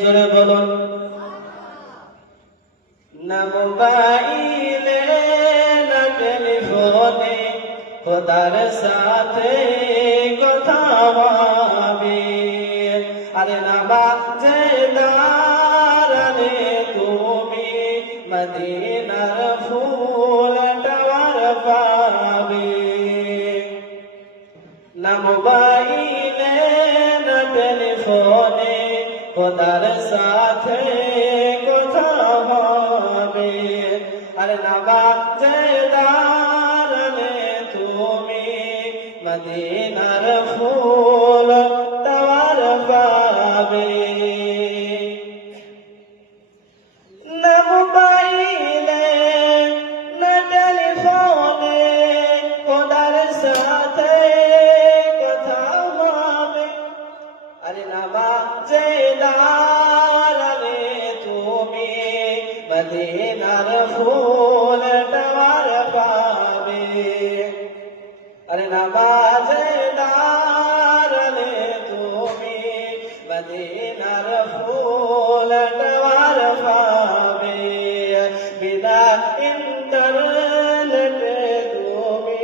জোরে বলুন না মোবাইলে না টেলিফোনে খোদার সাথে কথা হবে আরে না বাজে দাঁড়ালে তুমি মদিনার ফুল টাওয়ার পাবে না মোবাইলে না টেলিফোনে খোদার সাথে কথা হবে আরে না বাজে দাঁড়ালে তুমি মদিনার ফুল টাওয়ার পাবে না মোবাইলে না টেলিফোনে খোদার সাথে কথা হবে আরে না বাজে দাঁড়ালে তুমি মদিনার ফুল টাওয়ার পাবে আরে না বাজে দাঁড়ালে তুমি মদিনার ফুল টাওয়ার পাবে বিনা ইন্টারনেটে তুমি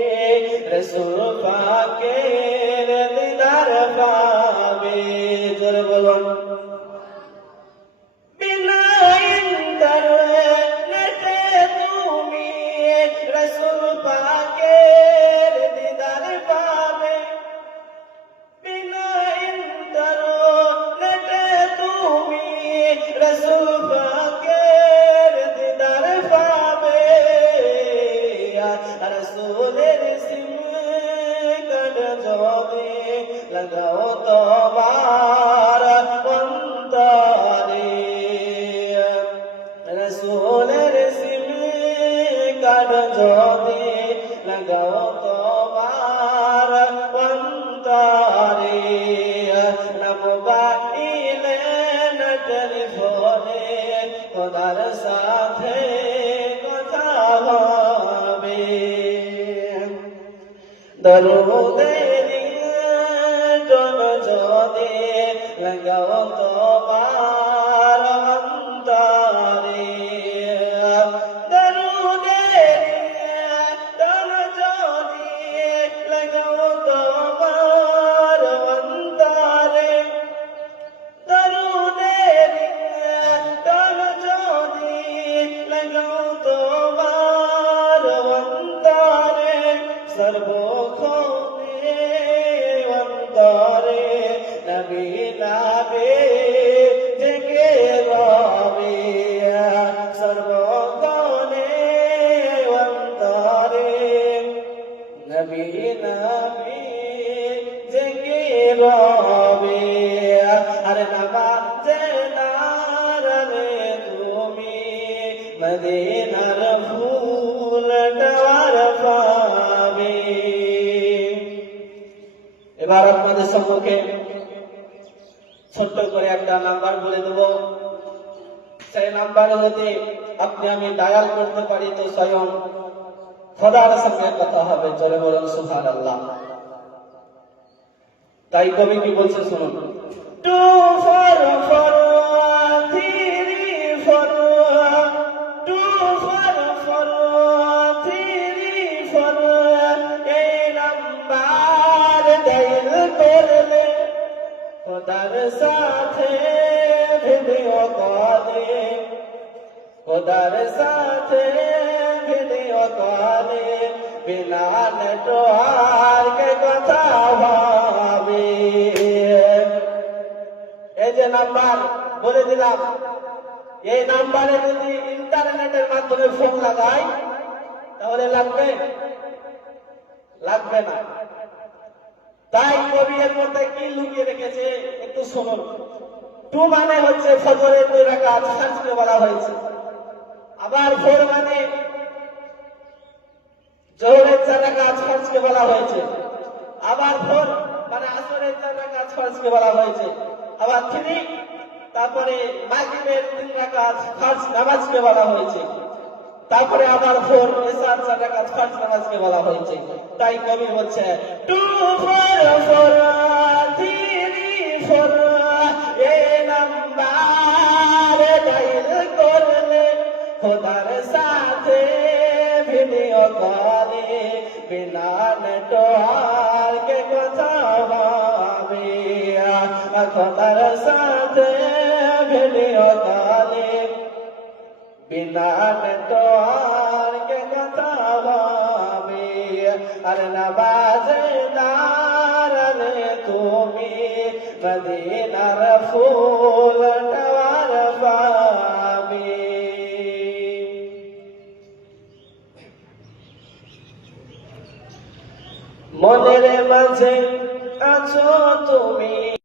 রাসূল পাকের দিদার পাবে জোরে বলুন বিনা ইন্টারনেটে তুমি রাসূল পাকের দিদার পাবে বিনা ইন্টারনেটে তুমি রাসূল পাকের দিদার পাবে রাসূলের সিমকার্ড যদি লাগাও তোমার অন্তরে রাসূলের সিমকার্ড যদি লাগাও তোমার অন্তরে না মোবাইলে না টেলিফোনে খোদার সাথে কথা হবে দরুদের রিংটোন যদি লাগাও তোমার অন্তরে দরুদের রিংটোন যদি লাগাও তোমার অন্তরে দরুদের রিংটোন যদি লাগাও তোমার অন্তরে সর্বক্ষণে অন্তরে নবী নামে জেগে রবে সর্বক্ষণে অন্তরে নবী নামে জেগে রবে আরে না বাজে দাঁড়ালে তুমি মদিনার ফুল টাওয়ার পাবে এবার আপনাদের সম্মুখে ছোট্ট করে একটা নাম্বার বলে দেব সেই নাম্বারে যদি আপনি আমি ডায়াল করতে পারি তো স্বয়ং খোদার সঙ্গে কথা হবে জোরে বলুন সুবহানাল্লাহ তাই কবি কি বলছে শুনুন 2 4 4 3 4 2 4 4 3 4 এই নাম্বার ডায়াল করলে খোদার সাথে ভিডিও কলে খোদার সাথে ভিডিও কলে বিনা নেটওয়ার্কে কথা হবে এই যে নাম্বার বলে দিলাম এই নাম্বারে যদি ইন্টারনেটের মাধ্যমে ফোন লাগাই তাহলে লাগবে লাগবে না তাই কবি এর মধ্যে কি লুকিয়ে রেখেছে একটু শুনুন 2 মানে হচ্ছে ফজরের 2 রাকাত সাজকে বলা হয়েছে আবার 4 মানে জোহরের 4 রাকাত সাজকে বলা হয়েছে আবার 4 মানে আসরের 4 রাকাত সাজকে বলা হয়েছে আবার 3 তারপরে মাগরিবের 3 রাকাত ফরজ নামাজকে বলা হয়েছে তারপরে আবার 4 এসার 4 রাকাত ফরজ নামাজকে বলা হয়েছে তাই কবি বলছে 2 4 4 3 4 খোদার সাথে ভিডিও কলে বিনা নেটওয়ার্ক কথা হবে খোদার সাথে ভিডিও কলে বিনা নেটওয়ার্ক কথা হবে আর নবাজে দাঁড়ালে তুমি মদিনার ফুল টাওয়ার পাবে মনের মাঝে আছো তুমি